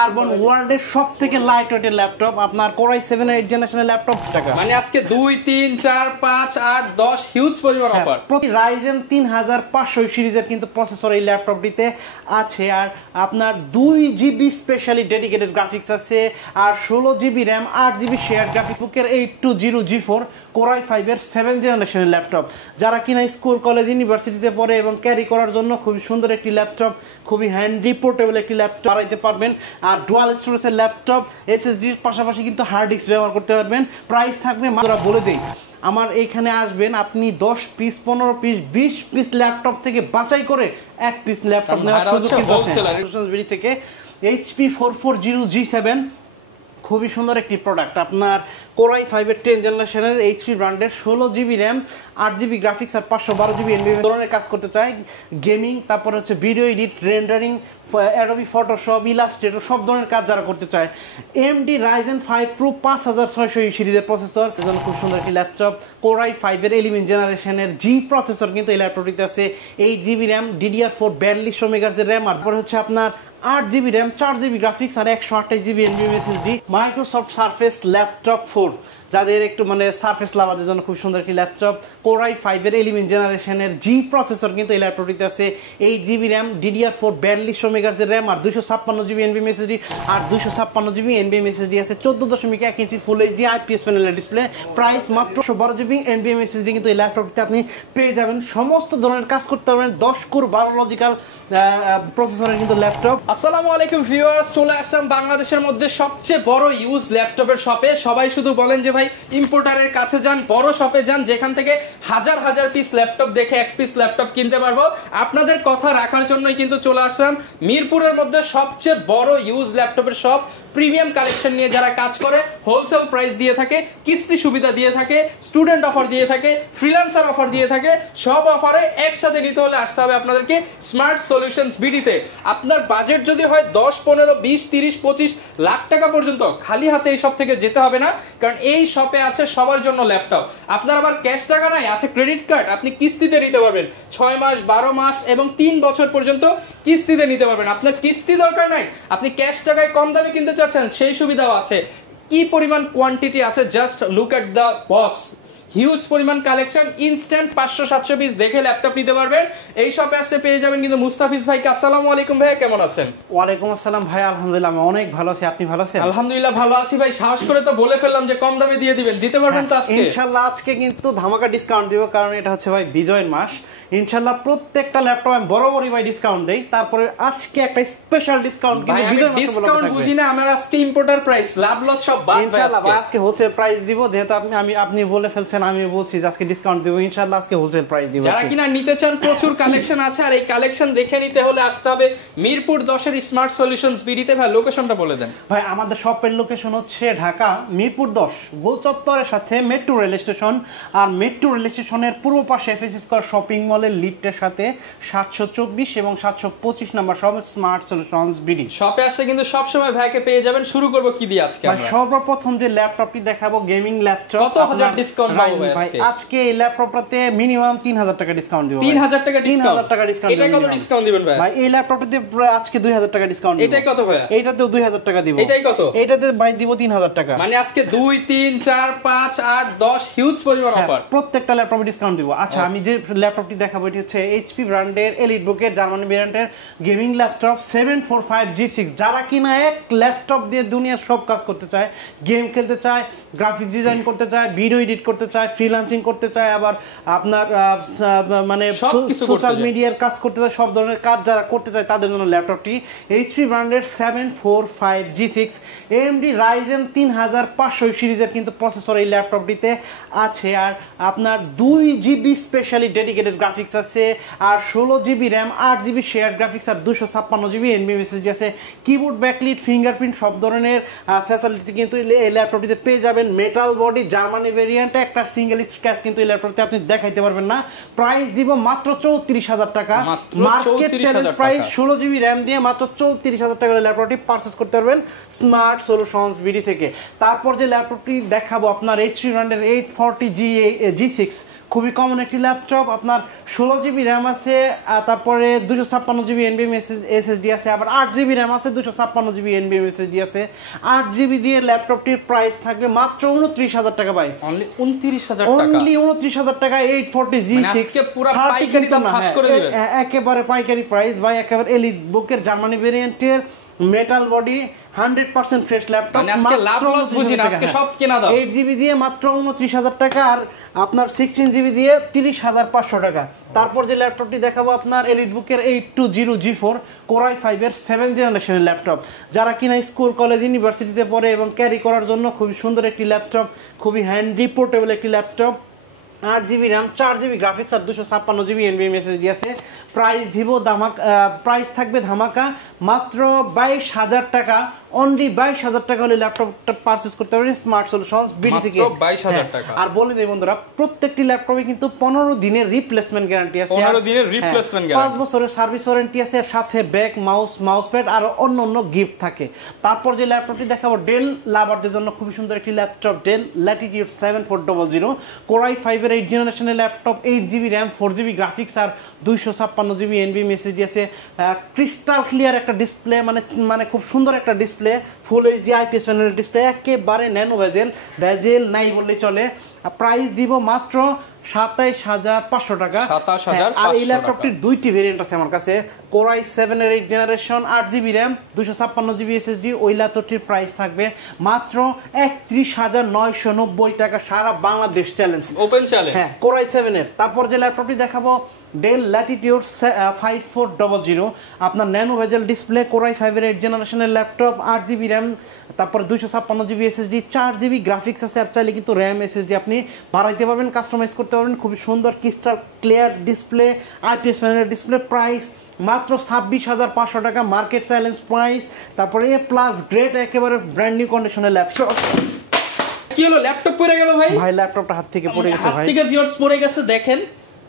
Carbon ওয়ার্ল্ডের সবথেকে light ওয়েটের ল্যাপটপ আপনার Core i7 এর 8th জেনারেশনের ল্যাপটপ টাকা মানে আজকে 2 3 4 5 8 10 হিউজ পরিমাণ অফার। প্রতি Ryzen 3500 সিরিজের কিন্তু প্রসেসর এই ল্যাপটপটিতে আছে, আর আপনার 2GB স্পেশালি ডেডিকেটেড গ্রাফিক্স আছে, আর 16GB RAM 8GB share graphics বুকের 8200 G4 Core i5 এর 7th জেনারেশনের ল্যাপটপ। যারা কিনা স্কুল কলেজ ইউনিভার্সিটিতে পড়ে এবং ক্যারি করার জন্য খুবই সুন্দর একটি ল্যাপটপ, খুবই হ্যান্ডি পোর্টেবল একটি ল্যাপটপ বানাইতে পারবেন। আর ডুয়াল স্টোরেজের ল্যাপটপ, এসএসডির পাশাপাশি কিন্তু হার্ড ডিস্ক ব্যবহার করতে পারবেন। প্রাইস থাকবে মাত্র বলে দেই, আমার এইখানে আসবেন আপনি 10 পিস 15 পিস 20 পিস ল্যাপটপ থেকে বাছাই করে এক পিস ল্যাপটপ নেওয়ার সুযোগ আছে থেকে। HP 4400 G7 খুবই সুন্দর একটি প্রোডাক্ট, আপনার Core i5 এর 10th জেনারেশনের HP ব্র্যান্ডের 16GB RAM 8GB গ্রাফিক্স আর 512GB NVMe ধরনের কাজ করতে চায়, গেমিং, তারপর হচ্ছে video edit, rendering, Adobe Photoshop, Illustrator সব ধরনের কাজ যারা করতে চায়। AMD Ryzen 5 Pro 5600 সিরিজের প্রসেসর, এজন্য খুব সুন্দর একটি ল্যাপটপ। Core i5 এর 11th জেনারেশনের G প্রসেসর কিন্তু এই ল্যাপটপটিতে আছে, 8GB RAM DDR4 4200 MHz এর RAM, আর তারপর হচ্ছে আপনার 8GB RAM 4GB গ্রাফিক্স আর 128GB NVMe SSD। Microsoft surface laptop 4 যাদের একটু মানে সারফেস লাভারদের জন্য খুব সুন্দর একটি ল্যাপটপ। Core i5 এর 11th জেনারেশনের G প্রসেসর কিন্তু এই ল্যাপটপটিতে আছে, 8GB RAM DDR4 4200 MHz এর RAM আর 256GB NVMe SSD, আর 256GB NVMe SSD আছে। 14.1 ইঞ্চি ফুল এইচডি IPS প্যানেলের ডিসপ্লে, প্রাইস মাত্র 12GB NVMe SSD কিন্তু এই ল্যাপটপটিতে আপনি পেয়ে যাবেন। সমস্ত ধরনের কাজ করতে পারবেন, 10 কোর 12 লজিক্যাল প্রসেসরের কিন্তু ল্যাপটপ। আসসালামু আলাইকুম ভিউয়ার্স, চলে আসলাম বাংলাদেশের মধ্যে সবচেয়ে বড় ইউজ ল্যাপটপের শপে। সবাই শুধু বলেন যে ভাই ইম্পোর্টারের কাছে যান, বড় শপে যান, যেখান থেকে হাজার হাজার পিস ল্যাপটপ দেখে এক পিস ল্যাপটপ কিনতে পারবো। আপনাদের কথা রাখার জন্যই কিন্তু চলে আসলাম মিরপুরের মধ্যে সবচেয়ে বড় ইউজ ল্যাপটপের শপ। প্রিমিয়াম কালেকশন নিয়ে যারা কাজ করে, হোলসেল প্রাইস দিয়ে থাকে, কিস্তি সুবিধা দিয়ে থাকে, স্টুডেন্ট অফার দিয়ে থাকে, ফ্রিল্যান্সার অফার দিয়ে থাকে, সব অফারে একসাথে নিতে হলে আসতে হবে আপনাদেরকে স্মার্ট সলিউশনস বিডিতে। আপনার বাজেট যদি হয় 10 15 20 30 25 লাখ টাকা পর্যন্ত, খালি হাতে এই শপ থেকে যেতে হবে না, কারণ এই শপে আছে সবার জন্য ল্যাপটপ। আপনার আবার ক্যাশ টাকা নাই, আছে ক্রেডিট কার্ড, আপনি কিস্তিতে নিতে পারবেন। 6 মাস 12 মাস এবং 3 বছর পর্যন্ত কিস্তিতে নিতে পারবেন। আপনার কিস্তি দরকার নাই, আপনি ক্যাশ টাকায় কম দামে কিনতে চাচ্ছেন, সেই সুবিধাও আছে। কি পরিমাণ কোয়ান্টিটি আছে, just look at the box. Huge পরিমাণ কালেকশন, ইনস্ট্যান্ট 500-700 পিস দেখে ল্যাপটপ নিতে পারবেন। এই শপে আসতে পেয়ে যাবেন কিন্তু মুস্তাফিজ ভাইকে। আসসালামু আলাইকুম ভাই, কেমন আছেন? ওয়ালাইকুম আসসালাম ভাই, আলহামদুলিল্লাহ আমি অনেক ভালো আছি, আপনি ভালো আছেন? আলহামদুলিল্লাহ ভালো আছি ভাই। সাহস করে তো বলে ফেললাম যে কম দামে দিয়ে দিবেন, দিতে পারবেন তো আজকে? ইনশাআল্লাহ আজকে কিন্তু ধামাকা ডিসকাউন্ট দিব, কারণ এটা হচ্ছে ভাই বিজয়ের মাস। ইনশাআল্লাহ প্রত্যেকটা ল্যাপটপ আমি বরাবরই ভাই ডিসকাউন্ট দেই, তারপরে আজকে একটা স্পেশাল ডিসকাউন্ট কিন্তু বিজয়ের মাসে ডিসকাউন্ট বুঝি না, আমার আজকে ইম্পোর্টার প্রাইস লাভ লস সব বাদ। ইনশাআল্লাহ আজকে হোলসেল প্রাইস দিব, যেহেতু আপনি বলে ফেলছেন, আমি বলছি যে আজকে ডিসকাউন্ট দিব। ইনশাআল্লাহ আজকে হোলসেল প্রাইস দিব। যারা কিনা নিতে চান, প্রচুর কালেকশন আছে, আর এই কালেকশন দেখে নিতে হলে আসতে হবে মিরপুর 10 এর স্মার্ট সলিউশনস বিডিতে। ভাই লোকেশনটা বলে দেন। ভাই আমাদের শপের লোকেশন হচ্ছে ঢাকা মিরপুর 10 গোল চত্বরের সাথে মেট্রো রেল স্টেশন, আর মেট্রো রেল স্টেশনের পূর্ব পাশে এফএস স্কয়ার শপিং মলের লিফটের সাথে 724 এবং 725 নাম্বার সব স্মার্ট সলিউশনস বিডি। শপে আসলে কিন্তু সব সময় ভাইকে পেয়ে যাবেন। শুরু করব কি দিয়ে আজকে আমরা? সর্বপ্রথম যে ল্যাপটপটি দেখাবো গেমিং ল্যাপটপ। কত হাজার ডিসকাউন্ট পাবো ভাই আজকে? এই ল্যাপটপটাতে মিনিমাম 3000 টাকা ডিসকাউন্ট দিব। 3000 টাকা ডিসকাউন্ট? 3000 টাকা ডিসকাউন্ট। এটা কত ডিসকাউন্ট দিবেন ভাই? ভাই এই ল্যাপটপটাতে আজকে 2000 টাকা ডিসকাউন্ট দিব। এটা কত ভাই? এইটাতেও 2000 টাকা দিব। এটাই কত? এইটাতে ভাই দিব 3000 টাকা। মানে আজকে 2 3 4 5 8 10 হিউজ পরিমাণ অফার, প্রত্যেকটা ল্যাপটপে ডিসকাউন্ট দিব। আচ্ছা আমি যে ল্যাপটপটি দেখাবো এটি হচ্ছে এইচপি ব্র্যান্ডের এলিট বুকের জার্মানি ভেরিয়েন্টের গেমিং ল্যাপটপ 745G6। যারা কিনা এক ল্যাপটপ দিয়ে দুনিয়ার সব কাজ করতে চায়, গেম খেলতে চায়, গ্রাফিক্স ডিজাইন করতে চায়, ভিডিও এডিট করতে চায়, ফ্রিল্যান্সিং করতে চায়, আবার আপনার মানে সোশ্যাল মিডিয়ার কাজ করতে চায়, সব ধরনের কাজ যারা করতে চায় তাদের জন্য ল্যাপটপটি এইচপি ব্র্যান্ডের 745G6 AMD Ryzen 3500 সিরিজের কিন্তু প্রসেসর এই ল্যাপটপটিতে আছে, আর আপনার 2GB স্পেশালি ডেডিকেটেড গ্রাফিক্স আছে, আর 16GB RAM 8GB share graphics আর 256GB NVMe SSD আছে। কিবোর্ড ব্যাকলিট ফিঙ্গারপ্রিন্ট সব ধরনের ফ্যাসিলিটি কিন্তু এই ল্যাপটপটিতে পেয়ে যাবেন। মেটাল বডি জার্মানি ভেরিয়েন্টে একটা সিঙ্গেল স্ক্র্যাচ কিন্তু এই ল্যাপটপটিতে আপনি দেখাইতে পারবেন না। প্রাইস দিব মাত্র 34000 টাকা। Market challenge price 16GB RAM দিয়ে মাত্র 34000 টাকার ল্যাপটপটি পারচেজ করতে পারবেন স্মার্ট সলিউশনস বিডি থেকে। তারপর যে ল্যাপটপটি দেখাবো আপনার এইচপি ব্র্যান্ডের 840G6 খুবই কমন একটি ল্যাপটপ। আপনার 16GB র্যাম আছে, তারপরে 256GB NVMe SSD আছে, আবার 8GB র্যাম আছে, 256GB NVMe SSD আছে। 8GB দিয়ে ল্যাপটপটির প্রাইস থাকবে মাত্র 29,000 টাকা ভাই। অনলি 29,000 টাকা, অনলি 29,000 টাকা। 840G6 আজকে পুরো পাইকারি দাম ফাঁস করে দিবেন। একেবারে পাইকারি প্রাইস ভাই, একেবারে এলিট বুকের জার্মানি ভেরিয়েন্টের মেটাল বডি 100% ফ্রেশ ল্যাপটপ। মানে আজকে লাভ লস বুঝি না, আজকে সব কেনা দাও। 8GB দিয়ে মাত্র 29,000 টাকা, আর আপনার 16GB দিয়ে 30,500 টাকা। তারপর যে ল্যাপটপটি দেখাবো আপনার এলিট বুকের 8200G4 Core i5 এর 7th জেনারেশনের ল্যাপটপ। যারা কিনা স্কুল কলেজ ইউনিভার্সিটিতে পড়ে এবং ক্যারি করার জন্য খুবই সুন্দর একটি ল্যাপটপ, খুবই হ্যান্ডি পোর্টেবল একটি laptop. 8GB RAM, 4GB graphics আর 256GB NVMe SSD আছে। প্রাইস থাকবে ধামাকা মাত্র 22,000 টাকা। অনলি 22,000 টাকা হলে ল্যাপটপটা পারচেজ করতে পারবেন স্মার্ট সলিউশনস বিডি থেকে। 22,000 টাকা। আর বলে দেই বন্ধুরা, প্রত্যেকটি ল্যাপটপে কিন্তু 15 দিনের রিপ্লেসমেন্ট গ্যারান্টি আছে। 15 দিনের রিপ্লেসমেন্ট গ্যারান্টি, 5 বছরের সার্ভিস ওয়ারেন্টি আছে, সাথে ব্যাক, মাউস প্যাড আর অন্য গিফট থাকে। তারপর যে ল্যাপটপটি দেখাবো ডেল লাভারদের জন্য খুবই সুন্দর একটি laptop, del Latitude 7400 Core i5 এর 8th জেনারেশনের laptop. 8GB RAM, 4GB graphics আর 256GB NVMe SSD আছে। ক্রিস্টাল ক্লিয়ার একটা ডিসপ্লে, মানে খুব সুন্দর একটা ডিসপ্লে, ফুল এইচডি IPS প্যানেলের ডিসপ্লে, একেবারে ন্যানো ভেজেল নাই বললেই চলে। প্রাইস দিব মাত্র 27,500 টাকা। 27,500 আর এই ল্যাপটপটির দুইটি ভেরিয়েন্ট আছে আমার কাছে। Core i7 এর 8th generation, 8GB RAM, 256GB SSD। ওই ল্যাপটপটির প্রাইস থাকবে মাত্র 31,990 টাকা, সারা বাংলাদেশ চ্যালেঞ্জ, ওপেন চ্যালেঞ্জ। হ্যাঁ, Core i7 এর। তারপর যে ল্যাপটপটি দেখাবো ডেল ল্যাটিটিউড 5400, আপনার nano bezel display, Core i5 এর 8th জেনারেশনের ল্যাপটপ, 8GB র্যাম, তারপর 256GB SSD, 4GB গ্রাফিক্স আছে। আর চাইলে কিন্তু র্যাম SSD আপনি বাড়াইতে পারবেন, কাস্টমাইজ করতে পারবেন। খুবই সুন্দর ক্রিস্টাল ক্লিয়ার ডিসপ্লে, IPS প্যানেলের ডিসপ্লে। প্রাইস মাত্র 26,500 টাকা, মার্কেট চ্যালেঞ্জ প্রাইস। তারপরে প্লাস গ্রেড, একেবারে ব্র্যান্ড নিউ কন্ডিশনের ল্যাপটপ। কি হলো, ল্যাপটপ পড়ে গেল ভাই? ভাই ল্যাপটপটা হাত থেকে পড়ে গেছে ভাই, হাত থেকে ভিউয়ার্স পড়ে গেছে, দেখেন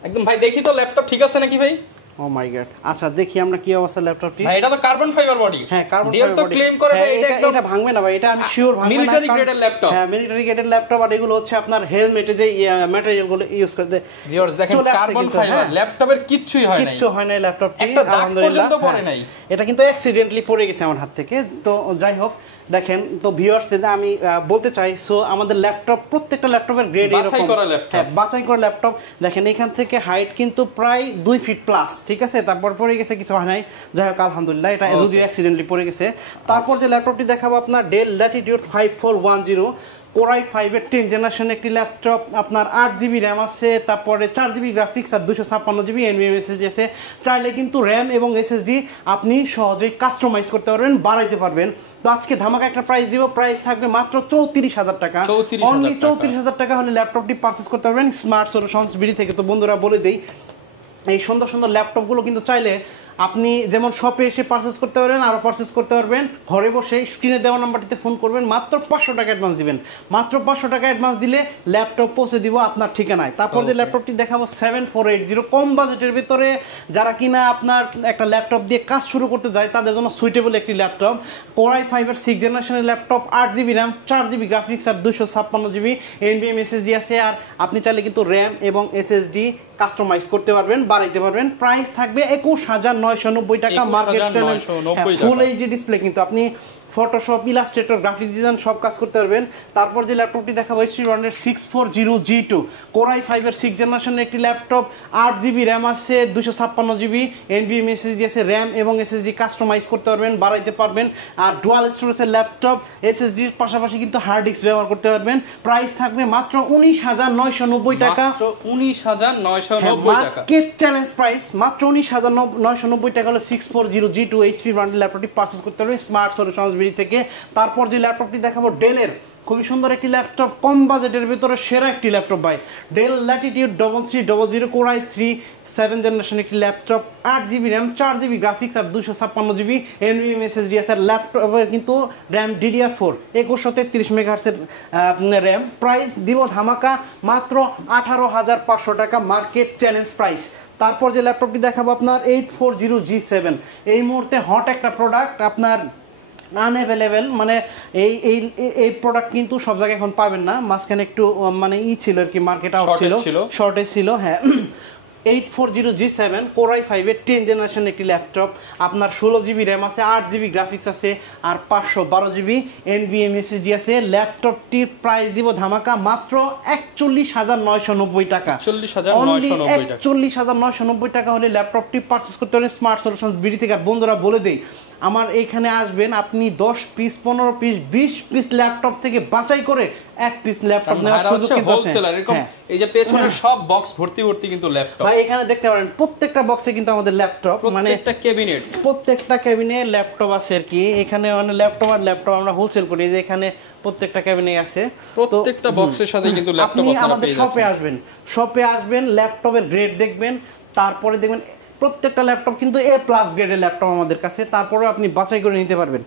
একদম। ভাই দেখি তো ল্যাপটপ ঠিক আছে নাকি ভাই? ও মাই গড। আচ্ছা দেখি আমরা কি অবস্থা ল্যাপটপটি। ভাই এটা তো কার্বন ফাইবার বডি। হ্যাঁ, কার্বন ফাইবার তো ক্লেম করে ভাই এটা ভাঙবে না ভাই, এটা আমি শিওর ভাঙবে না। মিলিটারি গ্রেডের ল্যাপটপ। হ্যাঁ, মিলিটারি গ্রেডের ল্যাপটপ। আর এগুলো হচ্ছে আপনার হেলমেটে যে ম্যাটেরিয়াল গুলো ইউজ করতে। ভিউয়ার্স দেখেন, কার্বন ফাইবার, ল্যাপটপের কিচ্ছুই হয় নাই, কিচ্ছু হয় নাই ল্যাপটপটি, একটা দাগ আলহামদুলিল্লাহ। পর্যন্ত পড়ে নাই। এটা কিন্তু অ্যাক্সিডেন্টালি পড়ে গেছে আমার হাত থেকে। তো যাই হোক, দেখেন তো ভিউয়ার্স, আমি বলতে চাই, সো আমাদের ল্যাপটপ, প্রত্যেকটা ল্যাপটপের গ্রেড এরকম, হ্যাঁ, বাছাই করা ল্যাপটপ। দেখেন এখান থেকে হাইট কিন্তু প্রায় 2 ফিট প্লাস, ঠিক আছে। তারপর পড়ে গেছে, কিছু হয় নাই, যাই হোক আলহামদুলিল্লাহ। এটা যদিও অ্যাক্সিডেন্টলি পড়ে গেছে। তারপর যে ল্যাপটপটি দেখাবো আপনার ডেল ল্যাটিটিউড 5410 Core i5 এর 10th জেনারেশন একটি ল্যাপটপ। আপনার 8GB র্যাম আছে, তারপরে 4GB গ্রাফিক্স আর 256GB NVMe SSD আছে। চাইলে কিন্তু র্যাম এবং SSD আপনি সহজেই কাস্টমাইজ করতে পারবেন, বাড়াইতে পারবেন। তো আজকে ধামাকা একটা প্রাইস দিব, প্রাইস থাকবে মাত্র 34,000 টাকা। অনলি 34,000 টাকা হলে ল্যাপটপটি পারচেজ করতে পারবেন স্মার্ট সলিউশনস বিডি থেকে। তো বন্ধুরা বলে দেই, এই সুন্দর সুন্দর ল্যাপটপগুলো কিন্তু চাইলে আপনি যেমন শপে এসে পারচেজ করতে পারবেন, আরও পারচেজ করতে পারবেন ঘরে বসে। স্ক্রিনে দেওয়া নাম্বারটিতে ফোন করবেন, মাত্র 500 টাকা অ্যাডভান্স দিবেন। মাত্র 500 টাকা অ্যাডভান্স দিলে ল্যাপটপ পৌঁছে দিব আপনার ঠিকানায়। তারপর যে ল্যাপটপটি দেখাবো 7480, কম বাজেটের ভিতরে যারা কিনা আপনার একটা ল্যাপটপ দিয়ে কাজ শুরু করতে যায় তাদের জন্য সুইটেবল একটি ল্যাপটপ। Core i5 এর 6th জেনারেশনের laptop, 8GB RAM, 4GB graphics আর 256GB NVMe SSD আছে। আর আপনি চাইলে কিন্তু র্যাম এবং SSD কাস্টমাইজ করতে পারবেন, বাড়াইতে পারবেন। প্রাইস থাকবে 21,990 টাকা, market challenge. Full HD display, কিন্তু আপনি ফটোশপ, ইলাস্ট্রেটর, গ্রাফিক্স ডিজাইন সব কাজ করতে পারবেন। তারপর যে ল্যাপটপটি দেখাবো HP ব্র্যান্ডের 6400G2 Core i5 এর 6th জেনারেশনের একটি ল্যাপটপ, 8GB র্যাম আছে, 256GB NVMe SSD আছে। র্যাম এবং SSD কাস্টমাইজ করতে পারবেন, বাড়াইতে পারবেন। আর ডুয়াল স্টোরেজের ল্যাপটপ, SSDর পাশাপাশি কিন্তু হার্ড ডিস্ক ব্যবহার করতে পারবেন। প্রাইস থাকবে মাত্র 19,990 টাকা, 19,990 টাকা, মার্কেট চ্যালেঞ্জ প্রাইস। মাত্র 19,990 টাকা হলে 6400G2 HP ব্র্যান্ডের ল্যাপটপটি পারচেজ করতে পারবেন স্মার্ট সলিউশনস বিডি থেকে। তারপর যে ল্যাপটপটি দেখাবো ডেলের খুবই সুন্দর একটি ল্যাপটপ, কম বাজেটের ভিতরে সেরা একটি ল্যাপটপ ভাই, Dell Latitude 3300 Core i3 7th generation একটি laptop, 8GB RAM, 4GB graphics আর 256GB NVMe SSD আছে। ল্যাপটপের কিন্তু র্যাম DDR4 2133 মেগাহার্টজের র্যাম। প্রাইস দিব ধামাকা মাত্র 18,500 টাকা, মার্কেট চ্যালেঞ্জ প্রাইস। তারপর যে ল্যাপটপটি দেখাবো আপনার 8400G7, এই মুহূর্তে হট একটা প্রোডাক্ট। আপনার আনঅ্যাভেলেবেল, মানে এই এই এই প্রোডাক্ট কিন্তু সব জায়গায় এখন পাবেন না। মাঝখানে একটু মানে ছিল আর কি, মার্কেট আউট ছিল, শর্টেজ ছিল। হ্যাঁ, 840G7 Core i5 এর 10 জেনারেশন একটি ল্যাপটপ। আপনার 16GB র্যাম আছে, 8GB গ্রাফিক্স আছে, আর 512GB NVMe SSD আছে। ল্যাপটপটির প্রাইস দিব ধামাকা মাত্র 41,990 টাকা। 41,990 টাকা হলে ল্যাপটপটি পারচেস করতে পারেন স্মার্ট সলিউশনস বিডি থেকে। আর বন্ধুরা বলে দেই, আমার এইখানে আসবেন, আপনি 10 পিস 15 পিস 20 পিস ল্যাপটপ থেকে বাছাই করে এক পিস ল্যাপটপ নেওয়ার সুযোগ কিন্তু আছে। এই যে পেছনে সব বক্স ভর্তি ভর্তি কিন্তু ল্যাপটপ ভাই এখানে দেখতে পারেন প্রত্যেকটা বক্সে কিন্তু আমাদের ল্যাপটপ, মানে প্রত্যেকটা ক্যাবিনে ল্যাপটপ আছে আর কি। এখানে মানে ল্যাপটপ আমরা হোলসেল করি, যে এখানে প্রত্যেকটা ক্যাবিনে আছে, প্রত্যেকটা বক্সের সাথে কিন্তু ল্যাপটপ আপনি আমাদের শপে আসবেন ল্যাপটপের গ্রেড দেখবেন, তারপরে দেখবেন প্রত্যেকটা ল্যাপটপ কিন্তু A+ গ্রেডের ল্যাপটপ আমাদের কাছে, তারপরে আপনি বাছাই করে নিতে পারবেন।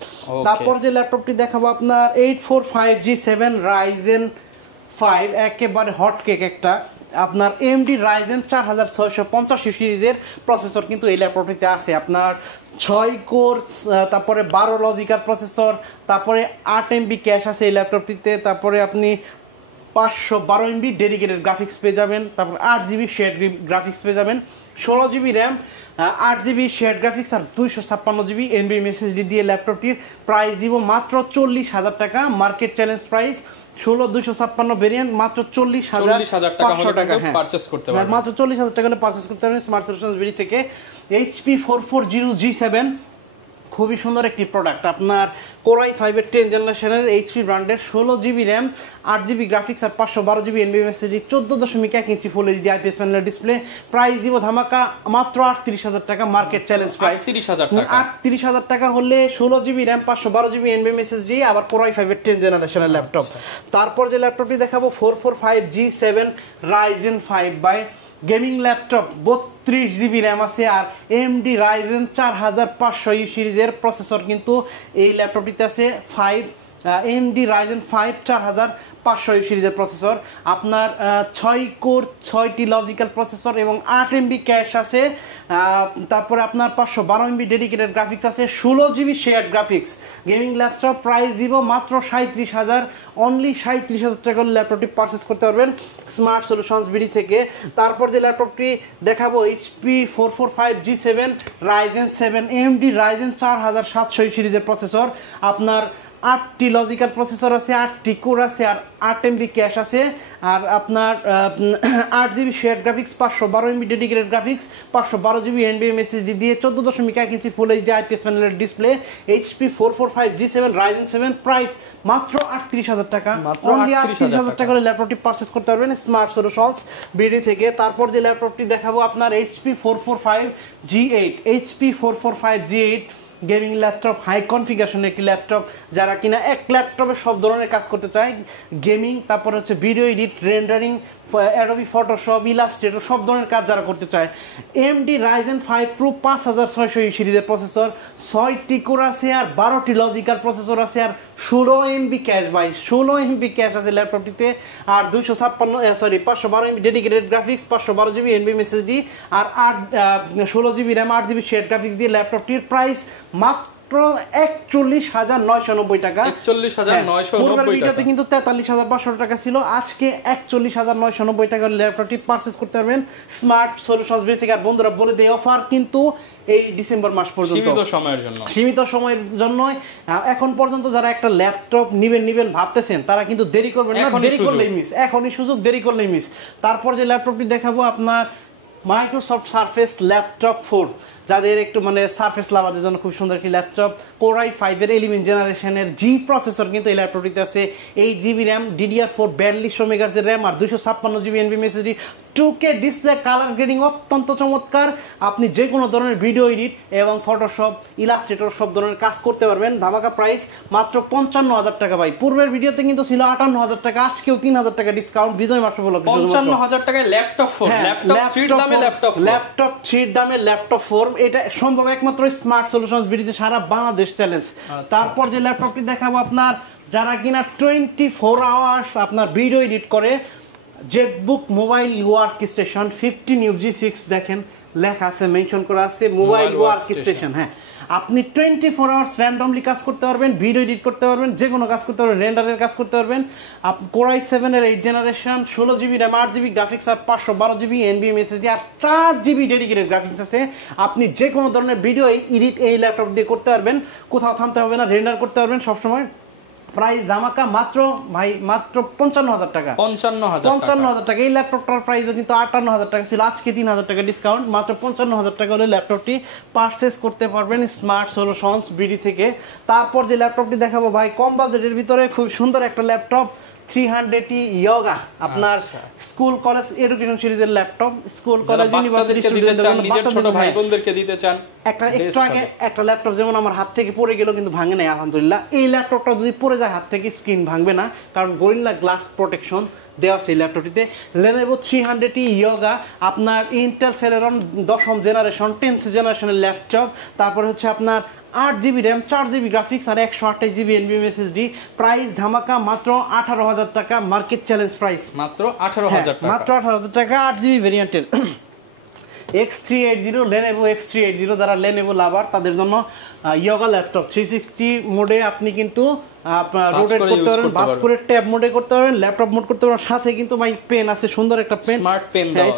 তারপর যে ল্যাপটপটি দেখাবো আপনার 845G7 Ryzen 5, একেবারে হট কেক একটা। আপনার AMD Ryzen 4650 সিরিজের প্রসেসর কিন্তু এই ল্যাপটপটিতে আছে। আপনার 6 কোর, তারপরে 12 লজিক্যাল প্রসেসর, তারপরে 8 MB ক্যাশ আছে এই ল্যাপটপটিতে, তারপরে আপনি 512 MB ডেডিকেটেড গ্রাফিক্স পেয়ে যাবেন, তারপর 8GB শেয়ার গ্রাফিক্স পেয়ে যাবেন, 16GB RAM, 8GB share graphics আর 256GB NVMe SSD দিয়ে ল্যাপটপটির প্রাইস দিব মাত্র 40,000 টাকা। মার্কেট চ্যালেঞ্জ প্রাইস 16256 ভেরিয়েন্ট মাত্র 40,500 টাকা। হ্যাঁ, পারচেজ করতে পারবেন মাত্র 40,000 টাকা হলে পারচেজ করতে পারবেন স্মার্ট সলিউশনস বিডি থেকে। HP 440G7 খুবই সুন্দর একটি প্রোডাক্ট। আপনার Core i5 এর 10 জেনারেশনের HP ব্র্যান্ডের 16GB র্যাম, 8GB গ্রাফিক্স আর 512GB NVMe SSD, 14.1 inch full HD IPS প্যানেলের ডিসপ্লে। প্রাইস দিব ধামাকা মাত্র 38,000 টাকা। মার্কেট চ্যালেঞ্জ প্রাইস 38,000 টাকা হলে 16GB RAM, 512GB NVMe SSD, আবার Core i5 এর 10 জেনারেশনের ল্যাপটপ। তারপর যে ল্যাপটপটি দেখাবো 445G7 Ryzen 5 by gaming laptop, 32GB RAM আছে, আর AMD Ryzen 4500 সিরিজের প্রসেসর কিন্তু এই ল্যাপটপটিতে আছে। AMD Ryzen 5 4500 সিরিজের প্রসেসর। আপনার 6 কোর 6টি লজিক্যাল প্রসেসর এবং 8 MB ক্যাশ আছে। তারপরে আপনার 512 MB ডেডিকেটেড গ্রাফিক্স আছে, 16GB share graphics. Gaming laptop price দিব মাত্র 37,000, অনলি 37,000 টাকা ল্যাপটপটি পারচেস করতে পারবেন স্মার্ট সলিউশনস বিডি থেকে। তারপর যে ল্যাপটপটি দেখাবো HP 445G7 Ryzen 7 AMD Ryzen 4700 সিরিজের প্রসেসর। আপনার 8টি লজিক্যাল প্রসেসর আছে, 8টি কোর আছে, আর 8 MB ক্যাশ আছে, আর আপনার 8GB share graphics, 512 MB dedicated graphics, 512GB NVMe SSD দিয়ে 14.1 ইঞ্চি ফুল এইচডি IPS প্যানেলের display. HP 445G7 Ryzen 7 price মাত্র 38,000 টাকা। অনলি 38,000 টাকা হলে ল্যাপটপটি পারচেস করতে পারবেন স্মার্ট সলিউশনস বিডি থেকে। তারপর যে ল্যাপটপটি দেখাবো আপনার HP 445G8 gaming laptop, high কনফিগারেশনের একটি ল্যাপটপ। যারা কিনা এক ল্যাপটপে সব ধরনের কাজ করতে চায়, গেমিং, তারপর হচ্ছে video edit, rendering, Adobe Photoshop, Illustrator, সব ধরনের কাজ যারা করতে চায়। AMD Ryzen 5 Pro 5600 সিরিজের প্রসেসর, 6টি কোর আছে, আর 12টি লজিক্যাল প্রসেসর আছে, আর 16 MB ক্যাশ, 16 MB ক্যাশ আছে ল্যাপটপটিতে, আর 512 MB dedicated graphics, 512GB NVMe SSD, আর 16GB RAM, 8GB share graphics দিয়ে ল্যাপটপটির প্রাইস মাত্র 41,990 টাকা। 41,990 টাকা কিন্তু 43,500 টাকা ছিল, আজকে 41,990 টাকা ল্যাপটপটি পারচেজ করতে পারবেন স্মার্ট সলিউশনস বিডি থেকে। আর বন্ধুরা বলে দেই, অফার কিন্তু এই ডিসেম্বর মাস পর্যন্ত, সীমিত সময়ের জন্য। এখন পর্যন্ত যারা একটা ল্যাপটপ নিবেন ভাবতেছেন, তারা কিন্তু দেরি করবেন না, দেরি করলেই মিস, এখনই সুযোগ, দেরি করলেই মিস। তারপর যে ল্যাপটপটি দেখাবো আপনার মাইক্রোসফট সারফেস ল্যাপটপ 4, যাদের একটু মানে সারফেস লাভারদের জন্য খুব সুন্দর একটি ল্যাপটপ। Core i5 এর 11 জেনারেশনের G প্রসেসর কিন্তু এই ল্যাপটপটিতে আছে, 8GB RAM, DDR4 4200 MHz RAM, আর 256GB NVMe SSD, 2K display, colour grading অত্যন্ত চমৎকার। আপনি যে কোনো ধরনের ভিডিও এডিট এবং ফটোশপ, ইলাস্ট্রেটর সব ধরনের কাজ করতে পারবেন। ধামাকা প্রাইস মাত্র 55,000 টাকা। ভাই পূর্বের ভিডিওতে কিন্তু ছিল 58,000 টাকা, আজকেও 3,000 টাকা ডিসকাউন্ট বিজয় মাস উপলক্ষে। 55,000 টাকায় ল্যাপটপ 4, ল্যাপটপ 3 দামে ল্যাপটপ 4, এটা সম্ভব একমাত্র স্মার্ট সলিউশনস বিডিতে সারা বাংলাদেশ চ্যালেঞ্জ। তারপর যে ল্যাপটপটি দেখাবো আপনার যারা কিনা 24 আওয়ার্স আপনার ভিডিও এডিট করে, Jetbook mobile work station 15 UG6, দেখেন লেখা আছে, মেনশন করা আছে মোবাইল ওয়ার্ক স্টেশন। হ্যাঁ, আপনি 24 আওয়ার্স র্যান্ডমলি কাজ করতে পারবেন, ভিডিও এডিট করতে পারবেন, যে কোনো কাজ করতে পারবেন, রেন্ডারের কাজ করতে পারবেন। Core i7 এর 8 generation, 16GB RAM, 8GB graphics আর 512GB NVMe SSD আর 4GB ডেডিকেটেড গ্রাফিক্স আছে। আপনি যে কোনো ধরনের ভিডিও এডিট এই ল্যাপটপ দিয়ে করতে পারবেন, কোথাও থামতে হবে না, রেন্ডার করতে পারবেন সবসময়। প্রাইস ধামাকা মাত্র ভাই মাত্র 55,000 টাকা। 55,000 টাকা। এই ল্যাপটপটার প্রাইসও কিন্তু 58,000 টাকা ছিল, আজকে 3,000 টাকা ডিসকাউন্ট, মাত্র 55,000 টাকা হলে ল্যাপটপটি পারচেস করতে পারবেন স্মার্ট সলিউশনস বিডি থেকে। তারপর যে ল্যাপটপটি দেখাবো ভাই কম বাজেটের ভিতরে খুব সুন্দর একটা ল্যাপটপ 300 ইয়োগা, আপনার স্কুল কলেজ এডুকেশন সিরিজের ল্যাপটপ, স্কুল কলেজ ইউনিভার্সিটি স্টুডেন্টদের জন্য, নিজের ছোট ভাই বোনদেরকে দিতে চান। একটু আগে একটা ল্যাপটপ যেমন আমার হাত থেকে পড়ে গেল কিন্তু ভাঙে নাই আলহামদুলিল্লাহ। এই ল্যাপটপটা যদি পড়ে যায় হাত থেকে স্ক্রিন ভাঙবে না, কারণ গরিল্লা গ্লাস প্রোটেকশন দেওয়া আছে এই ল্যাপটপটিতে। Lenovo 300 ইয়োগা, আপনার ইন্টেল সেলেরন 10ম জেনারেশন 10th জেনারেশনের ল্যাপটপ। তারপরে হচ্ছে আপনার 8GB RAM, 4GB গ্রাফিক্স আর 128GB NVMe SSD। প্রাইস ধামাকা মাত্র 18,000 টাকা, মার্কেট চ্যালেঞ্জ প্রাইস মাত্র 18,000 টাকা। মাত্র 18,000 টাকা 8GB ভেরিয়েন্টের X380, Lenovo X380, যারা Lenovo লাভার তাদের জন্য ইয়োগা ল্যাপটপ 360 মোডে আপনি কিন্তু রোটেট করতে পারবেন, বাস করে ট্যাব মোডে করতে পারবেন, ল্যাপটপ মোড করতে পারবেন। সাথে কিন্তু ভাই পেন আছে, সুন্দর একটা pen,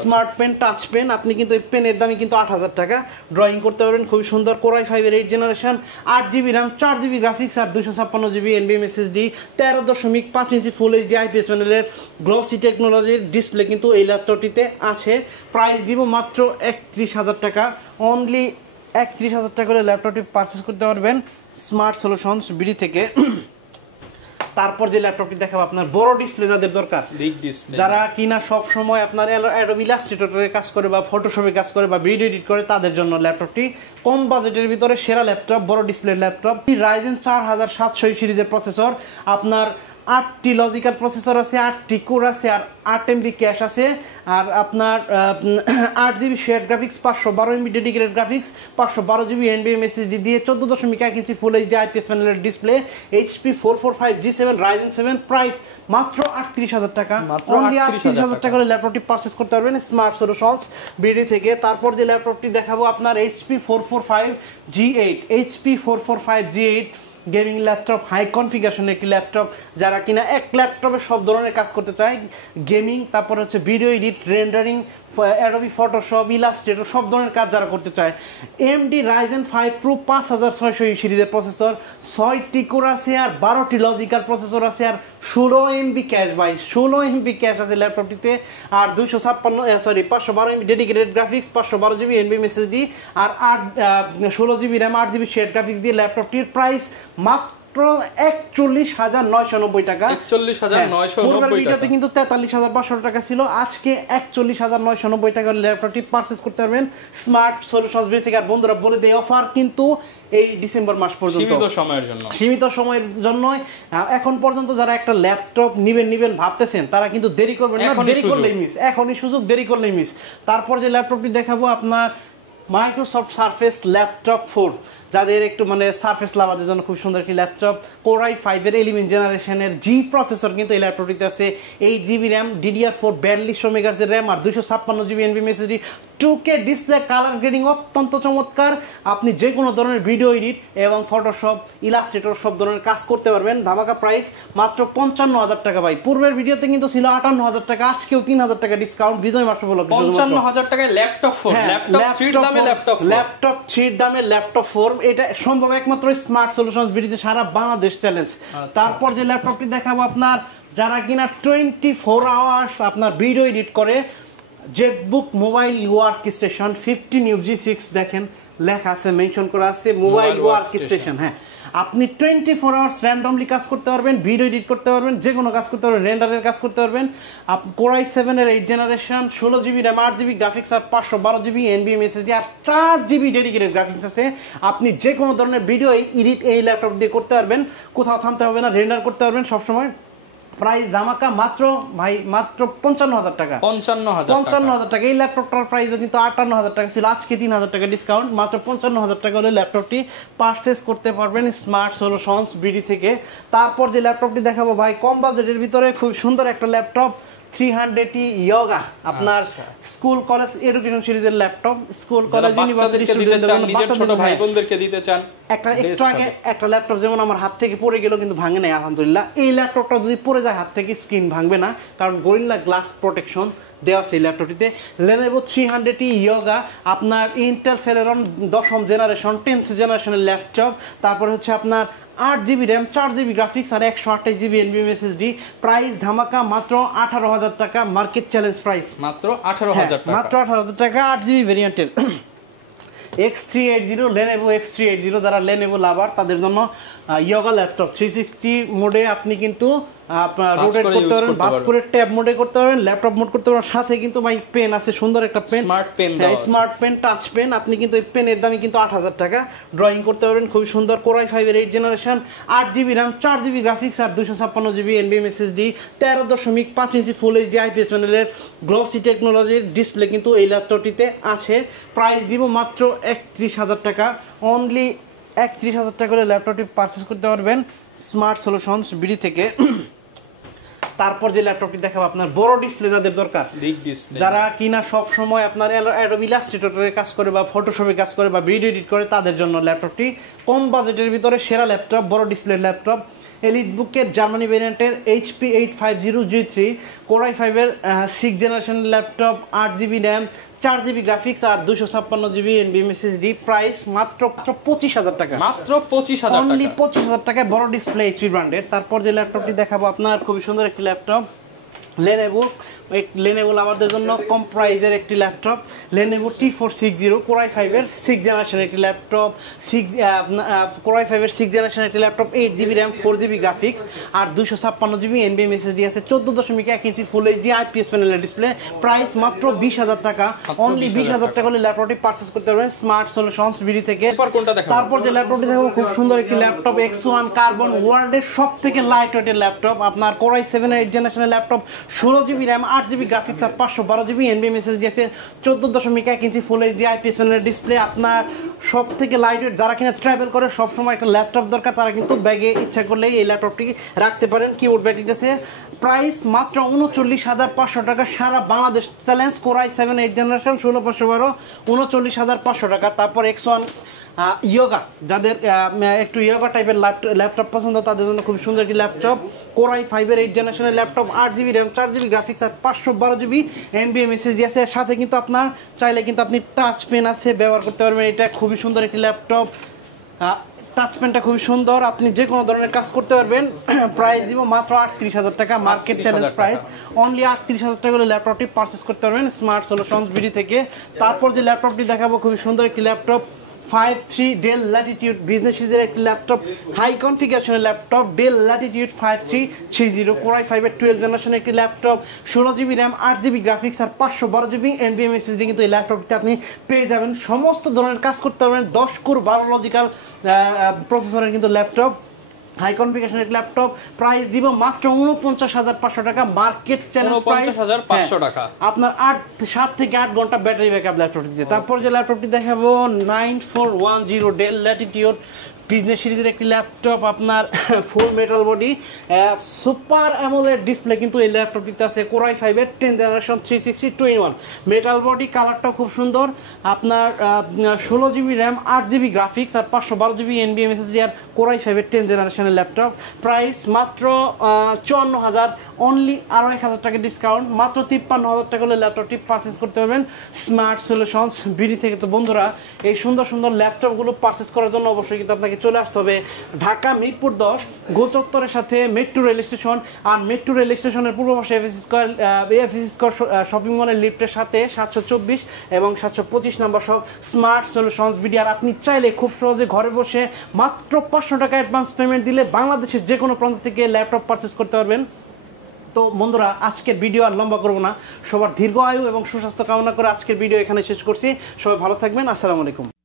smart pen, touch pen. আপনি কিন্তু এই পেনের দামই কিন্তু 8,000 টাকা। ড্রয়িং করতে পারবেন খুবই সুন্দর। Core i5 এর 8 generation, 8GB RAM, 4GB graphics আর 256GB NVMe SSD, 13.5 inch full HD IPS প্যানেলের গ্লসি টেকনোলজির ডিসপ্লে কিন্তু এই ল্যাপটপটিতে আছে। প্রাইস দিব মাত্র 31,000 টাকা। অনলি 31,000 টাকা করে ল্যাপটপটি পারচেস করতে পারবেন স্মার্ট সলিউশনস বিডি থেকে। তারপর যে ল্যাপটপটি দেখাবো আপনার বড় ডিসপ্লে যাদের দরকার, যারা কিনা সব সময় আপনার Adobe Illustrator-এ কাজ করে বা ফটোশপে কাজ করে বা ভিডিও এডিট করে, তাদের জন্য ল্যাপটপটি কম বাজেটের ভিতরে সেরা ল্যাপটপ, বড় ডিসপ্লে ল্যাপটপ। Ryzen 4700 সিরিজের প্রসেসর, আপনার 8টি লজিক্যাল প্রসেসর আছে, 8টি কোর আছে আর 8MB ক্যাশ আছে। আর আপনার 8GB share graphics, 512MB dedicated graphics, 512GB NVMe SSD দিয়ে 14.1 ইঞ্চি ফুল এইচডি IPS প্যানেলের display, HP 445G7 Ryzen 7। Price মাত্র 38,000 টাকা। অনলি 38,000 টাকা করে ল্যাপটপটি পারচেস করতে পারবেন স্মার্ট সলিউশনস বিডি থেকে। তারপর যে ল্যাপটপটি দেখাবো আপনার HP 445G8, HP 445G8 gaming laptop, high কনফিগারেশনের একটি ল্যাপটপ। যারা কিনা এক ল্যাপটপে সব ধরনের কাজ করতে চায়, গেমিং, তারপর হচ্ছে video edit, rendering, Adobe Photoshop, Illustrator, সব ধরনের কাজ যারা করতে চায়। AMD Ryzen 5 Pro 5600 সিরিজের প্রসেসর, 6টি কোর আছে আর 12টি লজিক্যাল প্রসেসর আছে আর 16MB ক্যাশ ভাই, 16MB ক্যাশ আছে ল্যাপটপটিতে। আর 512MB dedicated graphics, 512GB NVMe SSD আর 16GB RAM, 8GB share graphics দিয়ে ল্যাপটপটির প্রাইস মাত্র 41,990 টাকা। 41,990 টাকা কিন্তু 43,500 টাকা ছিল, আজকে 41,990 টাকা ল্যাপটপটি পারচেজ করতে পারবেন স্মার্ট সলিউশনস বিডি থেকে। আর বন্ধুরা বলে দেই, অফার কিন্তু এই ডিসেম্বর মাস পর্যন্ত, সীমিত সময়ের জন্য। এখন পর্যন্ত যারা একটা ল্যাপটপ নিবেন ভাবতেছেন, তারা কিন্তু দেরি করবেন না, দেরি করলেই মিস, এখনই সুযোগ, দেরি করলেই মিস। তারপর যে ল্যাপটপটি দেখাবো আপনার মাইক্রোসফট সারফেস ল্যাপটপ 4, যাদের একটু মানে সারফেস লাভারদের জন্য খুব সুন্দর একটি ল্যাপটপ। Core i5 এর 11 জেনারেশনের G প্রসেসর কিন্তু এই ল্যাপটপটিতে আছে, 8GB RAM, DDR4 4200 MHz এর RAM আর 256GB NVMe SSD, 2K display, colour grading অত্যন্ত চমৎকার। আপনি যে কোনো ধরনের ভিডিও এডিট এবং ফটোশপ, ইলাস্ট্রেটর সব ধরনের কাজ করতে পারবেন। ধামাকা প্রাইস মাত্র 55,000 টাকা ভাই। পূর্বের ভিডিওতে কিন্তু ছিল 58,000 টাকা, আজকেও 3,000 টাকা ডিসকাউন্ট বিজয় মাস উপলক্ষে। 55,000 টাকায় ল্যাপটপ 4, ল্যাপটপ 3 দামে ল্যাপটপ 4, এটা সম্ভব একমাত্র স্মার্ট সলিউশনস বিডিতে, সারা বাংলাদেশ চ্যালেঞ্জ। তারপর যে ল্যাপটপটি দেখাবো আপনার যারা কিনা 24 আওয়ার্স আপনার ভিডিও এডিট করে, Jetbook mobile work station 15UG6, দেখেন লেখা আছে, মেনশন করা আছে মোবাইল ওয়ার্ক স্টেশন। হ্যাঁ, আপনি 24 আওয়ার্স র্যান্ডমলি কাজ করতে পারবেন, ভিডিও এডিট করতে পারবেন, যে কোনো কাজ করতে পারবেন, রেন্ডারের কাজ করতে পারবেন। Core i7 এর 8 generation, 16GB RAM, 8GB graphics আর 512GB NVMe SSD আর 4GB ডেডিকেটেড গ্রাফিক্স আছে। আপনি যে কোনো ধরনের ভিডিও এডিট এই ল্যাপটপ দিয়ে করতে পারবেন, কোথাও থামতে হবে না, রেন্ডার করতে পারবেন সবসময়। প্রাইস ধামাকা মাত্র ভাই মাত্র 55,000 টাকা। 55,000 টাকা। এই ল্যাপটপটার প্রাইসও কিন্তু 58,000 টাকা ছিল, আজকে 3,000 টাকা ডিসকাউন্ট, মাত্র 55,000 টাকা হলে ল্যাপটপটি পারচেস করতে পারবেন স্মার্ট সলিউশনস বিডি থেকে। তারপর যে ল্যাপটপটি দেখাবো ভাই কম বাজেটের ভিতরে খুব সুন্দর একটা ল্যাপটপ 300 ইয়োগা আপনার স্কুল কলেজ এডুকেশন সিরিজের ল্যাপটপ, স্কুল কলেজ ইউনিভার্সিটি স্টুডেন্টদের জন্য, নিজের ছোট ভাই বোনদেরকে দিতে চান। একটু আগে একটা ল্যাপটপ যেমন আমার হাত থেকে পড়ে গেল কিন্তু ভাঙে নাই আলহামদুলিল্লাহ। এই ল্যাপটপটা যদি পড়ে যায় হাত থেকে স্ক্রিন ভাঙবে না, কারণ গরিল্লা গ্লাস প্রোটেকশন দেওয়া আছে এই ল্যাপটপটিতে। Lenovo 300 ইয়োগা আপনার ইন্টেল সেলেরন 10ম জেনারেশন 10th জেনারেশনের ল্যাপটপ। তারপরে হচ্ছে আপনার 8GB র্যাম, 4GB গ্রাফিক্স আর 128GB NVMe SSD। প্রাইস ধামাকা মাত্র 18,000 টাকা, মার্কেট চ্যালেঞ্জ প্রাইস মাত্র 18,000 টাকা, মাত্র 18,000 টাকা 8GB ভেরিয়েন্টের X380 Lenovo X380। যারা Lenovo লাভার তাদের জন্য ইয়োগা ল্যাপটপ 360 মোডে আপনি কিন্তু রোটেট করতে পারবেন, বাস করে ট্যাব মোডে করতে পারবেন, ল্যাপটপ মোড করতে পারবেন। সাথে কিন্তু ভাই পেন আছে, সুন্দর একটা pen, smart pen, touch pen. আপনি কিন্তু এই পেনের দামই কিন্তু 8,000 টাকা। ড্রয়িং করতে পারবেন খুবই সুন্দর। Core i5 এর 8th generation, 8GB RAM, 4GB graphics আর 256GB NVMe SSD, 13.5 inch full HD IPS প্যানেলের গ্লসি টেকনোলজির ডিসপ্লে কিন্তু এই ল্যাপটপটিতে আছে। প্রাইস দিব মাত্র 31,000 টাকা। অনলি 31,000 টাকা করে ল্যাপটপটি পারচেস করতে পারবেন স্মার্ট সলিউশনস বিডি থেকে। তারপর যে ল্যাপটপটি দেখাবো আপনার বড় ডিসপ্লে যাদের দরকার, যারা কিনা সব সময় আপনার অ্যাডোবি ইলাস্ট্রেটরে কাজ করে বা ফটোশপে কাজ করে বা ভিডিও এডিট করে, তাদের জন্য ল্যাপটপটি কম বাজেটের ভিতরে সেরা ল্যাপটপ, বড় ডিসপ্লের ল্যাপটপ। এলিটবুকের জার্মানি ভেরিয়েন্টের HP 850G3 Core i5 এর 6th generation laptop, 8GB RAM, 4GB graphics আর 256GB NVMe SSD। প্রাইস মাত্র 25,000 টাকা, মাত্র 25,000 টাকা, অনলি 25,000 টাকায় বড় ডিসপ্লে HP ব্র্যান্ডের। তারপর যে ল্যাপটপটি দেখাবো আপনার খুবই সুন্দর একটি ল্যাপটপ, Lenovo লাভারদের জন্য কম প্রাইজের একটি laptop, Lenovo T460 Core i5 এর 6th জেনারেশন একটি ল্যাপটপ, Core i5 এর 6th জেনারেশন একটি laptop, 8GB RAM, 4GB graphics আর 256GB NVMe SSD আছে, 14.1 ইঞ্চি ফুল এইচডি আইপিএস প্যানেলের ডিসপ্লে। প্রাইস মাত্র 20,000 টাকা, অনলি 20,000 টাকা হলে ল্যাপটপটি পারচেজ করতে পারবেন স্মার্ট সলিউশনস বিডি থেকে। তারপর যে ল্যাপটপটি দেখো খুব সুন্দর একটি ল্যাপটপ, X1 কার্বন, ওয়ার্ল্ডের সবথেকে লাইট ওয়েটের ল্যাপটপ, আপনার Core i7 এর 8th জেনারেশনের laptop, 16GB RAM, 8GB graphics আর 512GB NVMe SSD আছে, 14.1 ইঞ্চি ফুল এইচডি আইপিএস প্যানেলের ডিসপ্লে। আপনার সব থেকে লাইট ওয়েট, যারা কিনা ট্রাভেল করে সব সময় একটা ল্যাপটপ দরকার, তারা কিন্তু ব্যাগে ইচ্ছা করলেই এই ল্যাপটপটি রাখতে পারেন। কিবোর্ড ব্যাটারি আছে। প্রাইস মাত্র 39,500 টাকা, সারা Bangladesh challenge. Core i7 8th generation 16/512 39,500 টাকা। তারপর X1 ইয়োগা, যাদের একটু ইয়োগা টাইপের ল্যাপটপ পছন্দ তাদের জন্য খুব সুন্দর একটি ল্যাপটপ, Core i5 এর 8th জেনারেশনের laptop, 8GB RAM, 4GB graphics আর 512GB NVMe SSD আছে। সাথে কিন্তু আপনার চাইলে কিন্তু আপনি টাচ পেন আছে, ব্যবহার করতে পারবেন। এটা খুবই সুন্দর একটি ল্যাপটপ, টাচ পেনটা খুবই সুন্দর, আপনি যে কোনো ধরনের কাজ করতে পারবেন। প্রাইস দিব মাত্র 38,000 টাকা, মার্কেট চ্যালেঞ্জ প্রাইস। অনলি 38,000 টাকা করে ল্যাপটপটি পারচেস করতে পারবেন স্মার্ট সলিউশনস বিডি থেকে। তারপর যে ল্যাপটপটি দেখাবো খুবই সুন্দর একটি ল্যাপটপ, 5.3 Dell Latitude বিজনেস সিরিজের একটি ল্যাপটপ, হাই কনফিগারেশনের laptop, Dell Latitude 5330 Core i5 এর 12th জেনারেশনের একটি laptop, 16GB RAM, 8GB graphics আর 512GB NVMe SSD কিন্তু এই ল্যাপটপটিতে আপনি পেয়ে যাবেন। সমস্ত ধরনের কাজ করতে পারবেন, 10 কোর 12 লজিক্যাল প্রসেসরের কিন্তু ল্যাপটপ, হাই কনফিগারেশনের ল্যাপটপ। প্রাইস দিব মাত্র 49,500 টাকা, মার্কেট চ্যালেঞ্জ প্রাইস 49,500 টাকা। আপনার 7 থেকে 8 ঘন্টা ব্যাটারি ব্যাকআপ ল্যাপটপটিতে। তারপর যে ল্যাপটপটি দেখাবো 9410 Dell Latitude বিজনেস সিরিজের একটি ল্যাপটপ, আপনার ফুল metal body, super AMOLED display কিন্তু এই ল্যাপটপটিতে আছে। Core i5 এর 10th জেনারেশন 360/21 মেটাল বডি, কালারটাও খুব সুন্দর। আপনার 16GB র্যাম, 8GB গ্রাফিক্স আর 512GB NVMe SSD আর Core i5 এর 10th জেনারেশনের ল্যাপটপ। প্রাইস মাত্র 54,000, অনলি আরও 1,000 টাকা ডিসকাউন্ট, মাত্র 53,000 টাকা হলে ল্যাপটপটি পারচেস করতে পারবেন স্মার্ট সলিউশনস বিডি থেকে। তো বন্ধুরা, এই সুন্দর সুন্দর ল্যাপটপগুলো পারচেস করার জন্য অবশ্যই কিন্তু আপনাকে চলে আসতে হবে ঢাকা মিরপুর 10 গোচত্বরের সাথে মেট্রো রেল স্টেশন, আর মেট্রো রেল স্টেশনের পূর্ব পাশে এফএসসি স্কয়ার শপিং মলের লিফটের সাথে 724 এবং 725 নম্বর সব স্মার্ট সলিউশনস বিডি। আর আপনি চাইলে খুব সহজে ঘরে বসে মাত্র 500 টাকা অ্যাডভান্স পেমেন্ট দিলে বাংলাদেশের যে কোনো প্রান্ত থেকে ল্যাপটপ পারচেস করতে পারবেন। তো বন্ধুরা, আজকের ভিডিও আর লম্বা করবো না, সবার দীর্ঘ আয়ু এবং সুস্বাস্থ্য কামনা করে আজকের ভিডিও এখানে শেষ করছি। সবাই ভালো থাকবেন, আসসালামু আলাইকুম।